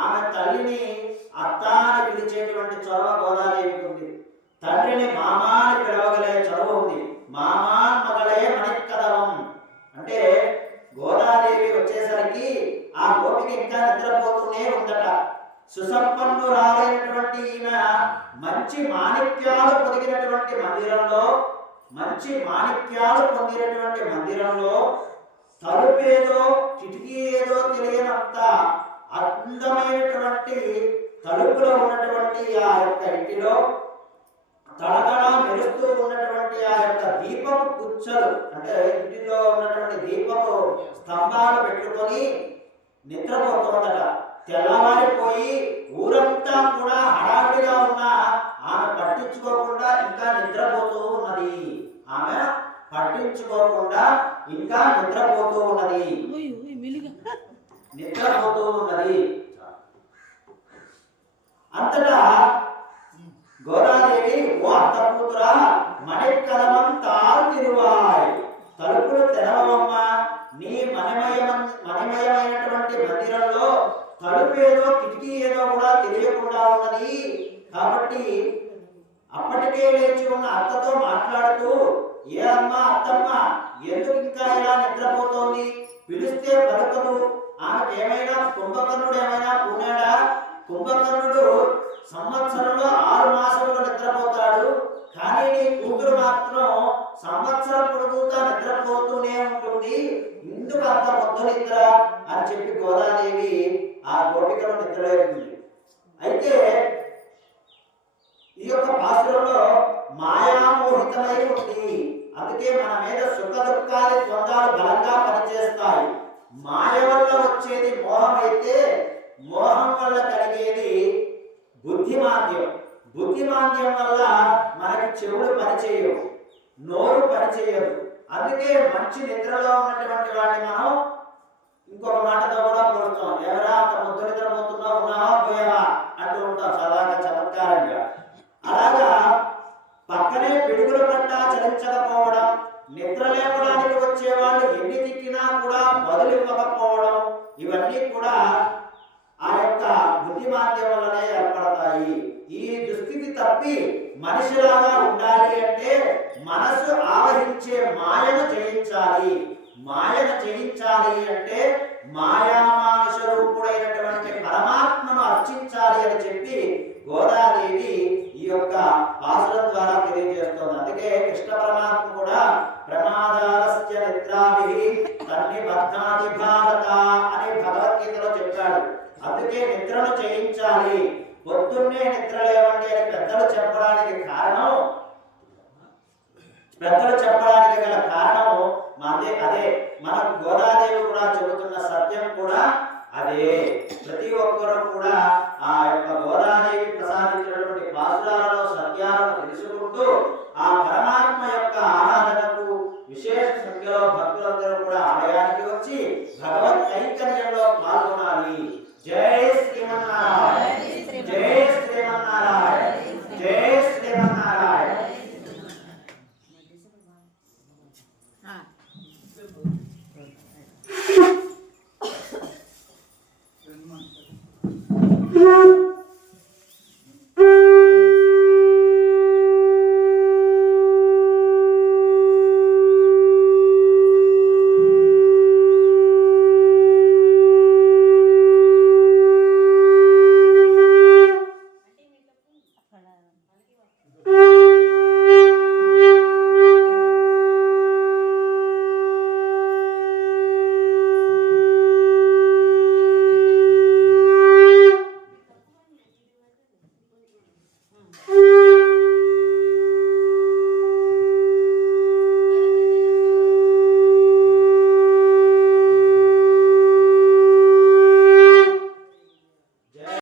ఆమె తల్లిని అత్త అని పిలిచేటువంటి చొరవ గోదాదేవికి ఉంది. తండ్రిని మామ అని పిలవగలే చొరవ ఉంది. మామాన్ మగళే మణిక్కదవం అంటే గోదాదేవి వచ్చేసరికి ఆ గోపిక ఇంకా నిద్రపోతూనే ఉందట. సుసంపన్నురాలైనటువంటి ఈమె మంచి మాణిక్యాలు పొదిగినటువంటి మందిరంలో తలుపేదో కిటికీ ఏదో తెలియనంత అందమైనటువంటి తలుపులో ఉన్నటువంటి ఆ యొక్క ఇంటిలో తడతడ మెరుస్తూ ఉన్నటువంటి ఆ యొక్క దీపపు కుచ్చలు అంటే ఇంటిలో ఉన్నటువంటి దీపపు స్తంభాలు పెట్టుకొని నిద్రపోతుందట. తెల్లవారిపోయి ఊరంతా కూడా హడావిడిగా ఉన్న ఆమె పట్టించుకోకుండా ఇంకా నిద్రపోతూ ఉన్నది. అంతటా గోదాదేవి ఓ అత్త కూతురా మణిక్కదవం తాల్ తిరువాయ్ తలుపులు తెరవమ్మ. నీ మణిమయమైనటువంటి మందిరంలో తలుపేదో కిటికీ ఏదో కూడా తెలియకుండా ఉన్నది. కాబట్టి అప్పటికే లేచి ఉన్న అత్తతో మాట్లాడుతూ ఏ అమ్మ అత్తమ్మ ఎందుకు ఇంకా ఇలా నిద్రపోతోంది? పిలిస్తే పలకదు. ఆమెకు ఏమైనా కుంభకర్ణుడు ఏమైనా పూనాడా? కుంభకర్ణుడు సంవత్సరంలో 6 మాసములు నిద్రపోతాడు. కానీ నీ కూతురు మాత్రం సంవత్సరం పొడుగుతా నిద్రపోతూనే ఉంటుంది. ఎందుకు అంత మొద్దు నిద్ర అని చెప్పి గోదాదేవి ఆ గోపికను నిద్రలేపుతుంది. అయితే ఈ యొక్క పాత్రలో మాయామోహితమై ఉంది. అందుకే మన మీద సుఖ దుఃఖాలు ద్వంద్వాలు బలంగా పనిచేస్తాయి. మాయ వల్ల వచ్చేది మోహం అయితే మోహం వల్ల కలిగేది బుద్ధిమాంద్యం. బుద్ధిమాంద్యం వల్ల మనకి చెవులు పనిచేయవు, నోరు పనిచేయదు. అందుకే మంచి నిద్రలో ఉన్నటువంటి వాడిని మనం ఇంకొక మాటతో కూడా పోలుస్తాం. ఎవరా అంత ముద్దు నిద్రపోతున్నావు, ఉన్నావా పోయావా అంటూ ఉంటాం సదాగా చమత్కారంగా. అలాగా పక్కనే పిడుగుల పట్ట చలించకపోవడం, నిద్ర లేపడానికి వచ్చేవాళ్ళు ఎన్ని తిట్టినా కూడా బదులు ఇవ్వకపోవడం, ఇవన్నీ కూడా ఆ యొక్క బుద్ధిమాంద్యం వల్లనే ఏర్పడతాయి. ఈ దుస్థితి తప్పి మనిషిలాగా ఉండాలి అంటే మనసు ఆవహించే మాయను జయించాలి. మాయను జయించాలి అంటే మాయామానుష రూపుడైనటువంటి పరమాత్మను అర్చించాలి అని చెప్పి గోదాదేవి ఈ యొక్క పాసురం ద్వారా తెలియజేస్తోంది. అందుకే కృష్ణ పరమాత్మ కూడా ప్రమాదాలస్య నిద్రాభిః తన్నిబధ్నాతి భారత అని భగవద్గీతలో చెప్పాడు. అందుకే నిద్రను చేయించాలి. పొద్దున్నే నిద్ర లేవండి అని పెద్దలు చెప్పడానికి గల కారణం అదే. మన గోదాదేవి కూడా చెబుతున్న సత్యం కూడా అదే. ప్రతి ఒక్కరూ కూడా ఆ యొక్క గోదాదేవి ప్రసాదించినటువంటి పాసురాలలో సత్యాలను తెలుసుకుంటూ ఆ పరమాత్మ యొక్క ఆరాధనకు విశేష సంఖ్యలో భక్తులందరూ కూడా ఆలయానికి వచ్చి భగవత్ కైంకర్యంలో పాల్గొనాలి. జై శ్రీమన్నారాయణ, జై శ్రీమన్నారాయణ, జై శ్రీమన్నారాయణ. Yeah.